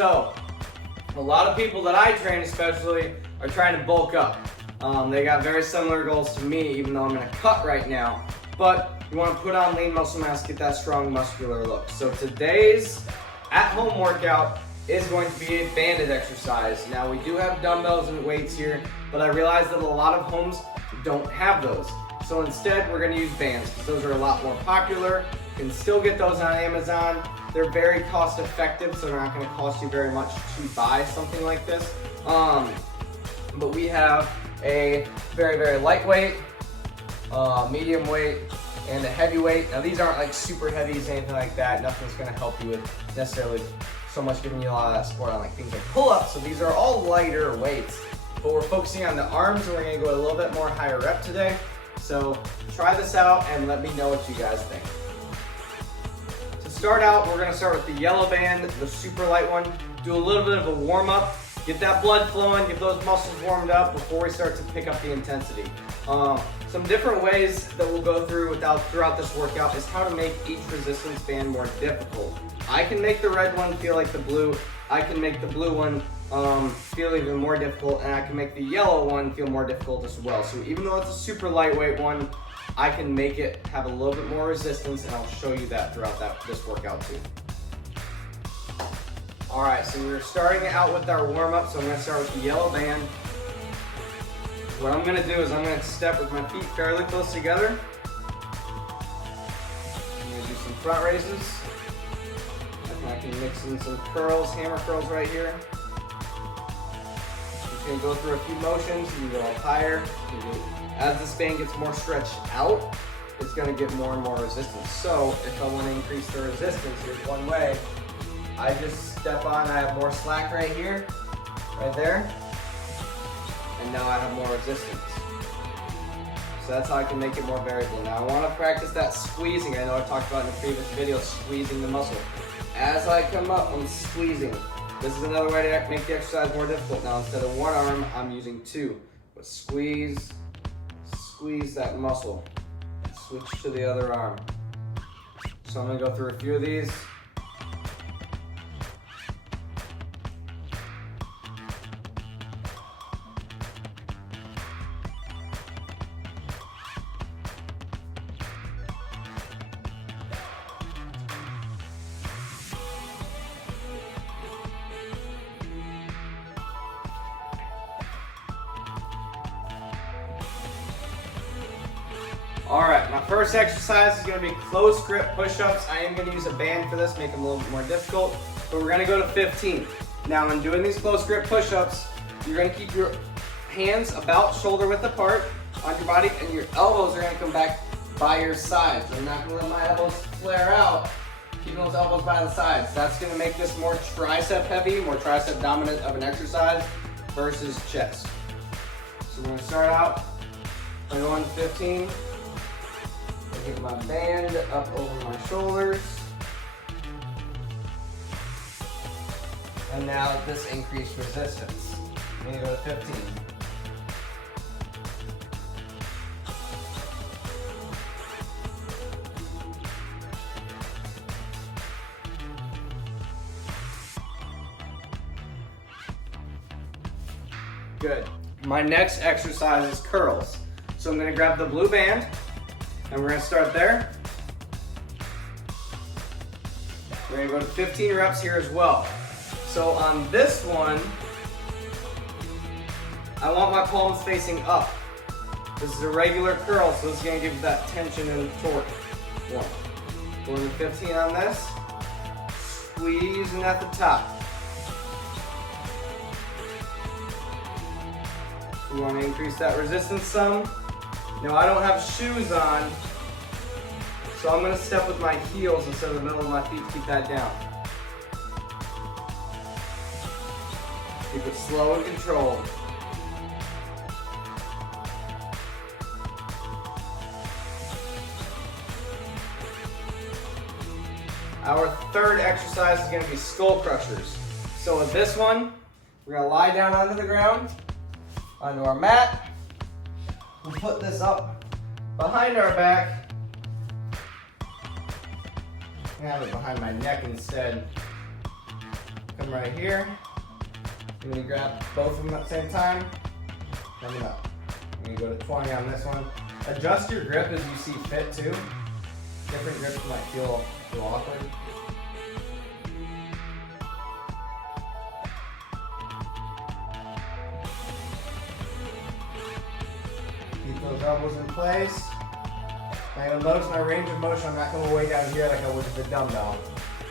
So, a lot of people that I train especially are trying to bulk up. They got very similar goals to me, even though I'm in a cut right now. But you want to put on lean muscle mass, get that strong muscular look. So today's at-home workout is going to be a banded exercise. Now we do have dumbbells and weights here, but I realize that a lot of homes don't have those. So instead we're going to use bands because those are a lot more popular. You can still get those on Amazon. They're very cost effective, so they're not going to cost you very much to buy something like this. But we have a very, very lightweight, medium weight, and a heavyweight. Now these aren't like super heavies, anything like that. Nothing's going to help you with necessarily so much giving you a lot of that support on like things like pull-ups. So these are all lighter weights, but we're focusing on the arms and we're going to go a little bit more higher rep today. So try this out and let me know what you guys think. To start out, we're going to start with the yellow band, the super light one. Do a little bit of a warm-up, get that blood flowing, get those muscles warmed up before we start to pick up the intensity. Some different ways that we'll go through throughout this workout is how to make each resistance band more difficult. I can make the red one feel like the blue. I can make the blue one feel even more difficult, and I can make the yellow one feel more difficult as well. So even though it's a super lightweight one, I can make it have a little bit more resistance, and I'll show you that throughout this workout too. All right, so we're starting out with our warm-up, so I'm gonna start with the yellow band. What I'm gonna do is I'm gonna step with my feet fairly close together. I'm gonna do some front raises. I can mix in some curls, hammer curls right here. Just gonna go through a few motions. You can go up higher. As this band gets more stretched out, it's gonna get more and more resistance. So if I wanna increase the resistance, here's one way. I just step on, I have more slack right here, right there. And now I have more resistance. So that's how I can make it more variable. Now I wanna practice that squeezing. I know I talked about in the previous video, squeezing the muscle. As I come up, I'm squeezing. This is another way to make the exercise more difficult. Now instead of one arm, I'm using two. But squeeze that muscle. Switch to the other arm. So I'm gonna go through a few of these. All right, my first exercise is gonna be close grip push-ups. I am gonna use a band for this, make them a little bit more difficult, but we're gonna go to 15. Now, when doing these close grip push-ups, you're gonna keep your hands about shoulder width apart on your body, and your elbows are gonna come back by your sides. I'm not gonna let my elbows flare out. Keeping those elbows by the sides. That's gonna make this more tricep heavy, more tricep dominant of an exercise versus chest. So we're gonna start out by going to 15. Get my band up over my shoulders. And now this increased resistance. I'm gonna go to 15. Good. My next exercise is curls. So I'm gonna grab the blue band, and we're gonna start there. We're gonna go to 15 reps here as well. So on this one, I want my palms facing up. This is a regular curl, so this is gonna give that tension and torque. One. Going to 15 on this. Squeezing at the top. We wanna increase that resistance some. Now I don't have shoes on, so I'm gonna step with my heels instead of the middle of my feet to keep that down. Keep it slow and controlled. Our third exercise is gonna be skull crushers. So with this one, we're gonna lie down onto the ground, onto our mat. We'll put this up behind our back. I have it behind my neck instead. come right here. I'm gonna grab both of them at the same time. Coming up. I'm gonna go to 20 on this one. Adjust your grip as you see fit too. Different grips might feel awkward. Keep those elbows in place. Now you'll notice my range of motion, I'm not going way down here like I would with the dumbbell.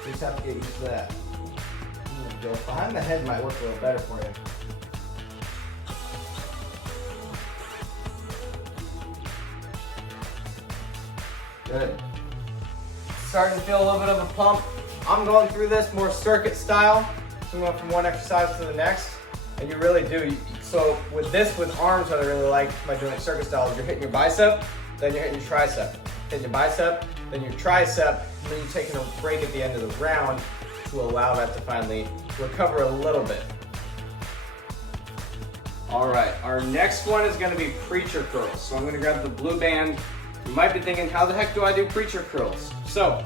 So you just have to get used to that. Go behind the head might work a little better for you. Good. Starting to feel a little bit of a pump. I'm going through this more circuit style. So I'm going from one exercise to the next. And you really do. So with this, with arms, what I really like by doing it circuit style is you're hitting your bicep, then you're hitting your tricep. Hitting your bicep, then your tricep, and then you're taking a break at the end of the round to allow that to finally recover a little bit. All right, our next one is gonna be preacher curls. So I'm gonna grab the blue band. You might be thinking, how the heck do I do preacher curls? So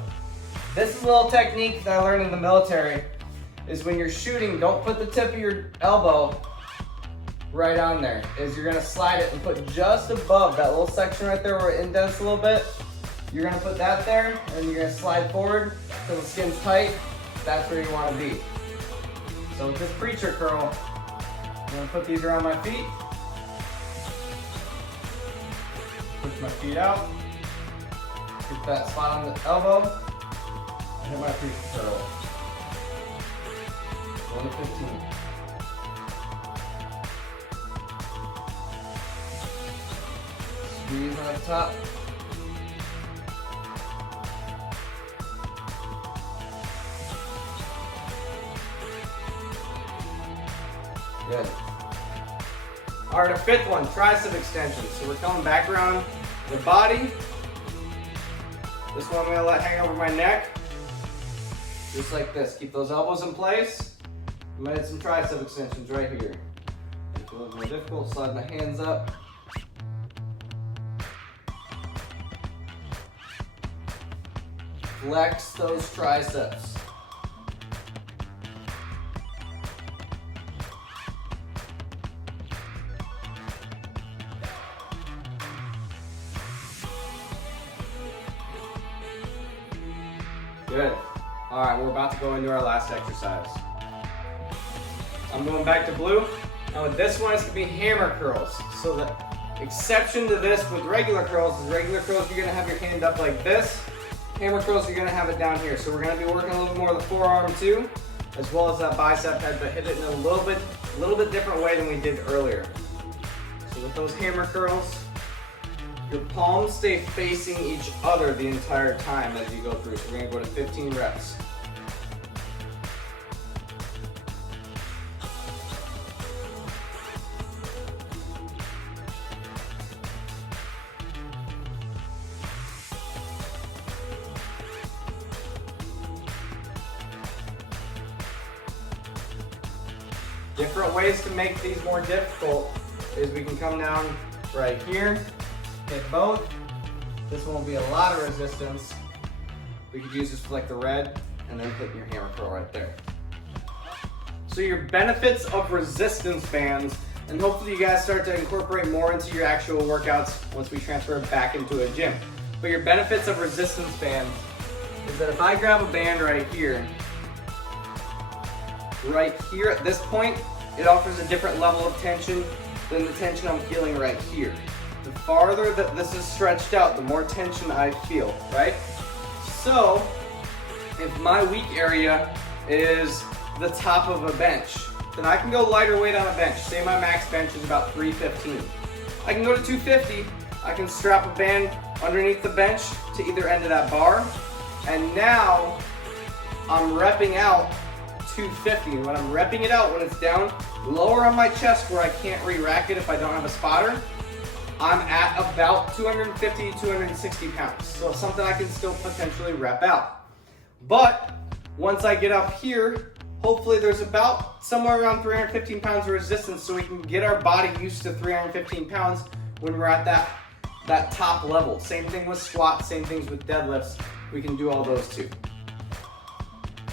this is a little technique that I learned in the military, is when you're shooting, don't put the tip of your elbow right on there. Is you're gonna slide it and put just above that little section right there where it indents a little bit. You're gonna put that there, and you're gonna slide forward till the skin's tight. That's where you wanna be. So with this preacher curl, I'm gonna put these around my feet. Push my feet out. Get that spot on the elbow. And hit my preacher curl. 1 to 15. Squeeze on the top. Good. All right, our fifth one, tricep extensions. So we're coming back around the body. This one I'm gonna let hang over my neck. Just like this. Keep those elbows in place. I'm gonna hit some tricep extensions right here. It's a little more difficult, slide my hands up. Flex those triceps. Good. All right, we're about to go into our last exercise. I'm going back to blue. Now with this one, it's gonna be hammer curls. So the exception to this with regular curls is regular curls, you're gonna have your hand up like this. Hammer curls, you're gonna have it down here. So we're gonna be working a little more of the forearm too, as well as that bicep head, but hit it in a little bit different way than we did earlier. So with those hammer curls, your palms stay facing each other the entire time as you go through. So we're gonna go to 15 reps. Different ways to make these more difficult is we can come down right here, hit both. This one will be a lot of resistance. We could use this for like the red and then put your hammer curl right there. So your benefits of resistance bands, and hopefully you guys start to incorporate more into your actual workouts once we transfer back into a gym. But your benefits of resistance bands is that if I grab a band right here at this point, it offers a different level of tension than the tension I'm feeling right here. The farther that this is stretched out, the more tension I feel, right? So, if my weak area is the top of a bench, then I can go lighter weight on a bench. Say my max bench is about 315. I can go to 250. I can strap a band underneath the bench to either end of that bar, and now I'm repping out 250. And when I'm repping it out, when it's down lower on my chest where I can't re-rack it if I don't have a spotter, I'm at about 250, 260 pounds. So it's something I can still potentially rep out. But once I get up here, hopefully there's about somewhere around 315 pounds of resistance so we can get our body used to 315 pounds when we're at that top level. Same thing with squats, same things with deadlifts. We can do all those too.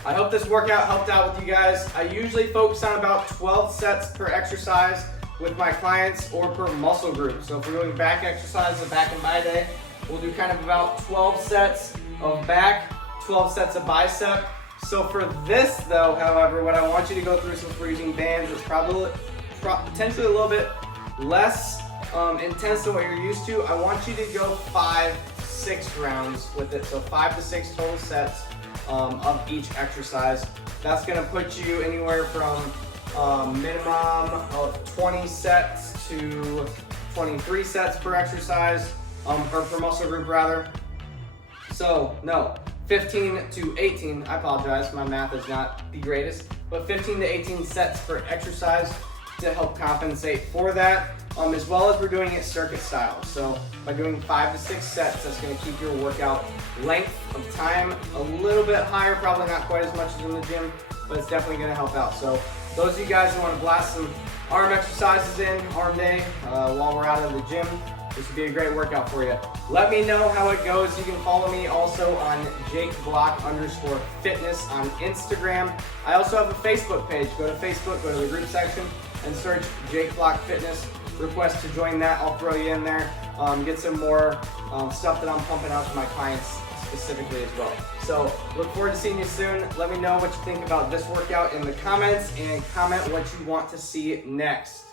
I hope this workout helped out with you guys. I usually focus on about 12 sets per exercise with my clients or per muscle group. So if we're doing back exercises, a back and bi day, we'll do kind of about 12 sets of back, 12 sets of bicep. So for this though, however, what I want you to go through, since we're using bands, it's probably potentially a little bit less intense than what you're used to. I want you to go 5-6 rounds with it. So 5 to 6 total sets of each exercise. That's gonna put you anywhere from minimum of 20 sets to 23 sets per exercise, or per muscle group rather. So no, 15 to 18, I apologize, my math is not the greatest, but 15 to 18 sets per exercise to help compensate for that, as well as we're doing it circuit style. So by doing 5 to 6 sets, that's gonna keep your workout length of time a little bit higher, probably not quite as much as in the gym, but it's definitely gonna help out. So those of you guys who wanna blast some arm exercises in, arm day, while we're out of the gym, this would be a great workout for you. Let me know how it goes. You can follow me also on JakeBloch_fitness on Instagram. I also have a Facebook page. Go to Facebook, go to the group section, and search Jake Bloch Fitness. Request to join that. I'll throw you in there. Get some more stuff that I'm pumping out to my clients specifically as well. So look forward to seeing you soon. Let me know what you think about this workout in the comments, and comment what you want to see next.